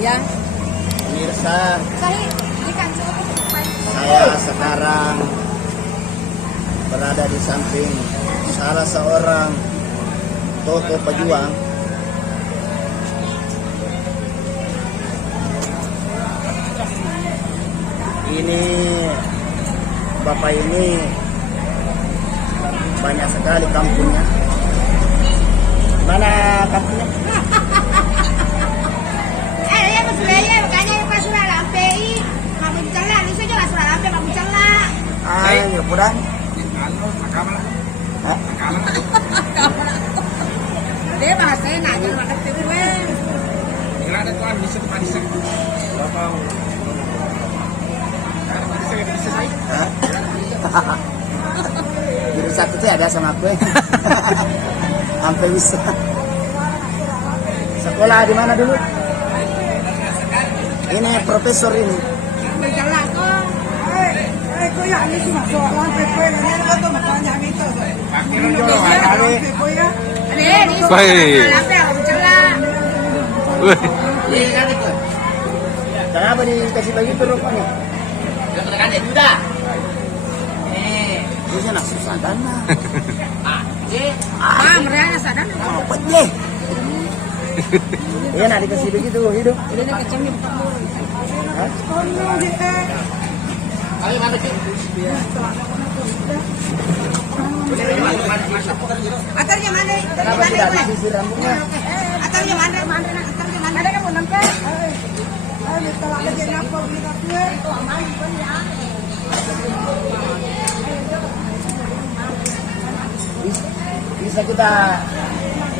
Ya. Pemirsa, saya sekarang berada di samping salah seorang tokoh pejuang. Ini bapak ini banyak sekali kampungnya. Mana kampungnya? Ayo, pulang. Dia bahasanya nanya makan TV. Ada tuan bisa dipaniskan. Jadi satu tuh ada sama aku. Sampai bisa. Sekolah di mana dulu? Ini profesor ini. Kenapa dikasih begitu rupanya? Bisa nak susah dana. Mereka sadar. Apa deh? Iya nak dikasih begitu hidup. Ini kecengin. Atarnya mana? Kenapa tidak disisir rambutnya? Atarnya mana? Atarnya mana? Ada yang mau nempel? Kalau ada yang nempel di dapur. Bisa kita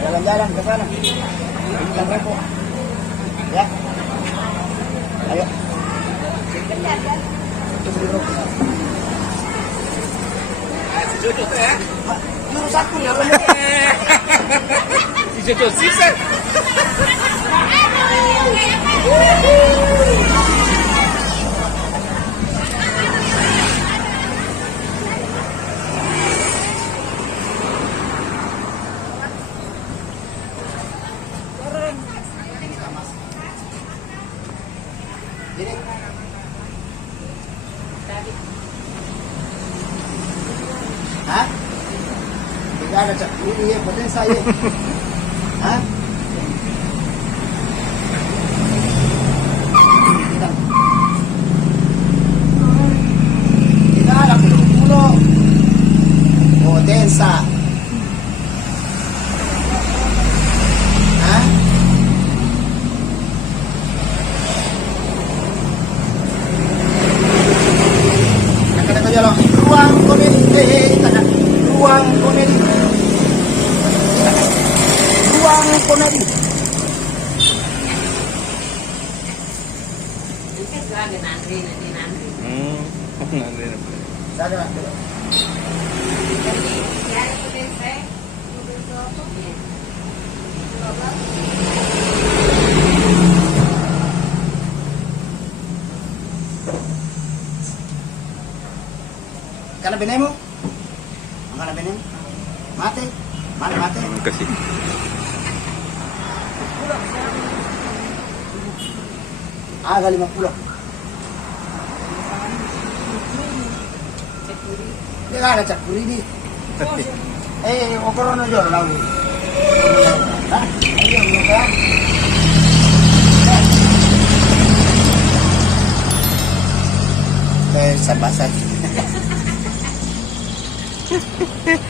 jalan-jalan ke sana. Kita repo. Ya. Ayo. Jodoh tuh ya. Jurus aku ya. Jodoh sisa. Jadi hah? Tidak ada cak ini ya, betul saya. Hah? Tidak ada pulau-pulau. Potensa. Hah? Kata-kata jalan ruang komedi. Ruang komedi. Ruang komedi. Saya Kana benemu? Kana benemu? Mate? Mana mate? Kasih. Aga 50. Dia ada cak ini. Okorono jor lalu. Hah? Ayo muka. Sabasa.